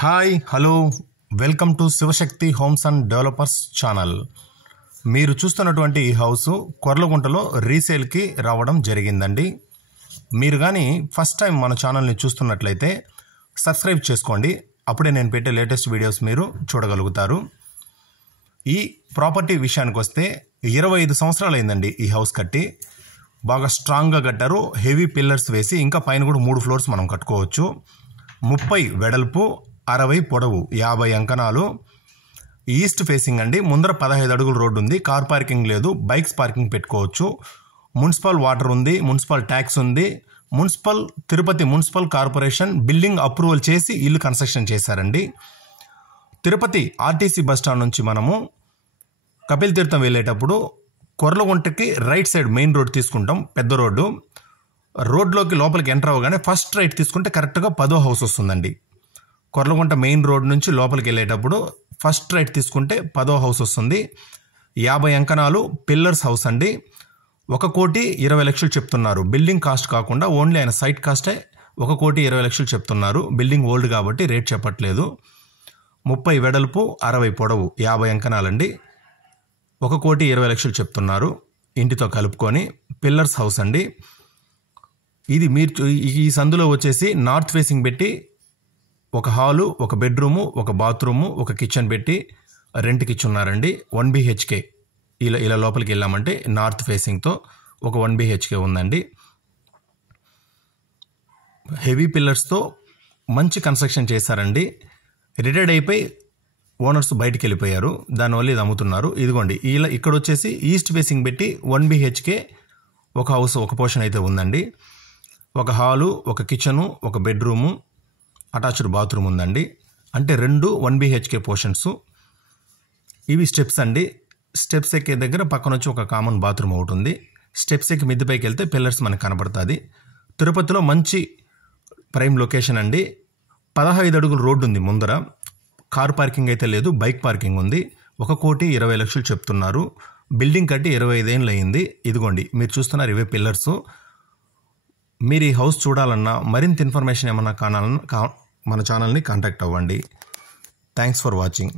Hi hello welcome to Shivashakti homes and developers channel. మీరు చూస్తున్నటువంటి ఈ హౌస్ కొర్లగుంటలో రీసేల్కి రావడం జరిగిందండి. మీరు కానీ ఫస్ట్ టైం మన ఛానల్ని చూస్తున్నట్లయితే సబ్స్క్రైబ్ చేసుకోండి. అప్పుడే నేను పెట్టే లేటెస్ట్ వీడియోస్ మీరు చూడగలుగుతారు. ఈ ప్రాపర్టీ విషయానికి వస్తే 25 సంవత్సరాలు అయిందండి ఈ హౌస్ కట్టి. బాగా స్ట్రాంగ్గా కట్టారు. హెవీ పిల్లర్స్ వేసి ఇంకా పైన కూడా 3 ఫ్లోర్స్ మనం కట్టుకోవచ్చు. 30 వెడల్పు, 60 పొడవు, 50 అంకణాలు. ఈస్ట్ ఫేసింగ్ అండి. ముందర 15 అడుగుల రోడ్డు ఉంది. కార్ పార్కింగ్ లేదు, బైక్స్ పార్కింగ్ పెట్టుకోవచ్చు. మున్సిపల్ వాటర్ ఉంది, మున్సిపల్ ట్యాక్స్ ఉంది. Tirupati municipal corporation building approval చేసి ఇల్లు కన్స్ట్రక్షన్ చేశారండి. తిరుపతి ఆర్టీసీ బస్టాండ్ నుంచి మనము కపిల్ తీర్థం వెళ్ళేటప్పుడు కొర్లగుంటకి రైట్ సైడ్ మెయిన్ రోడ్ తీసుకుంటాం, పెద్ద రోడ్డు. రోడ్లోకి లోపలికి ఎంటర్ అవ్వగానే ఫస్ట్ రైట్ తీసుకుంటే కరెక్ట్గా 10వ హౌస్ వస్తుందండి. కొర్లగుంట మెయిన్ రోడ్ నుంచి లోపలికి వెళ్ళేటప్పుడు ఫస్ట్ రైట్ తీసుకుంటే 10వ హౌస్ వస్తుంది. 50 అంకణాలు పిల్లర్స్ హౌస్ అండి. 1,20,00,000 చెప్తున్నారు. బిల్డింగ్ కాస్ట్ కాకుండా ఓన్లీ ఆయన సైట్ కాస్టే 1,20,00,000 చెప్తున్నారు. బిల్డింగ్ ఓల్డ్ కాబట్టి రేట్ చెప్పట్లేదు. 30 వెడల్పు, 60 పొడవు, 50 అంకణాలండి. 1,20,00,000 చెప్తున్నారు ఇంటితో కలుపుకొని. పిల్లర్స్ హౌస్ అండి. ఇది మీరు ఈ సందులో వచ్చేసి నార్త్ ఫేసింగ్ పెట్టి ఒక హాలు, ఒక బెడ్రూము, ఒక బాత్రూము, ఒక కిచెన్ పెట్టి రెంట్కి ఇచ్చున్నారండి. 1 BHK. ఇలా లోపలికి వెళ్ళామంటే నార్త్ ఫేసింగ్తో ఒక 1 BHK ఉందండి. హెవీ పిల్లర్స్తో మంచి కన్స్ట్రక్షన్ చేశారండి. రిటైర్డ్ అయిపోయి ఓనర్స్ బయటికి వెళ్ళిపోయారు. దానివల్ల ఇది అమ్ముతున్నారు. ఇదిగోండి ఇక్కడ వచ్చేసి ఈస్ట్ ఫేసింగ్ పెట్టి 1 BHK ఒక హౌస్, ఒక పోర్షన్ అయితే ఉందండి. ఒక హాలు, ఒక కిచెను, ఒక బెడ్రూము, అటాచ్డ్ బాత్రూమ్ ఉందండి. అంటే 2 1 BHK పోర్షన్స్. ఇవి స్టెప్స్ అండి. స్టెప్స్ ఎక్కే దగ్గర పక్కన వచ్చి ఒక కామన్ బాత్రూమ్ ఒకటి ఉంది. స్టెప్స్ ఎక్కి మిద్దెపైకి వెళ్తే పిల్లర్స్ మనకు కనపడుతుంది. తిరుపతిలో మంచి ప్రైమ్ లొకేషన్ అండి. 15 అడుగుల రోడ్డు ఉంది ముందర. కార్ పార్కింగ్ అయితే లేదు, బైక్ పార్కింగ్ ఉంది. 1,20,00,000 చెప్తున్నారు. బిల్డింగ్ కట్టి 25 ఏళ్ళు అయింది. ఇదిగోండి మీరు చూస్తున్నారు, ఇవే పిల్లర్స్. మీరు ఈ హౌస్ చూడాలన్నా మరింత ఇన్ఫర్మేషన్ ఏమన్నా కావాలన్నా మన ఛానల్ని కాంటాక్ట్ అవ్వండి. Thanks for watching.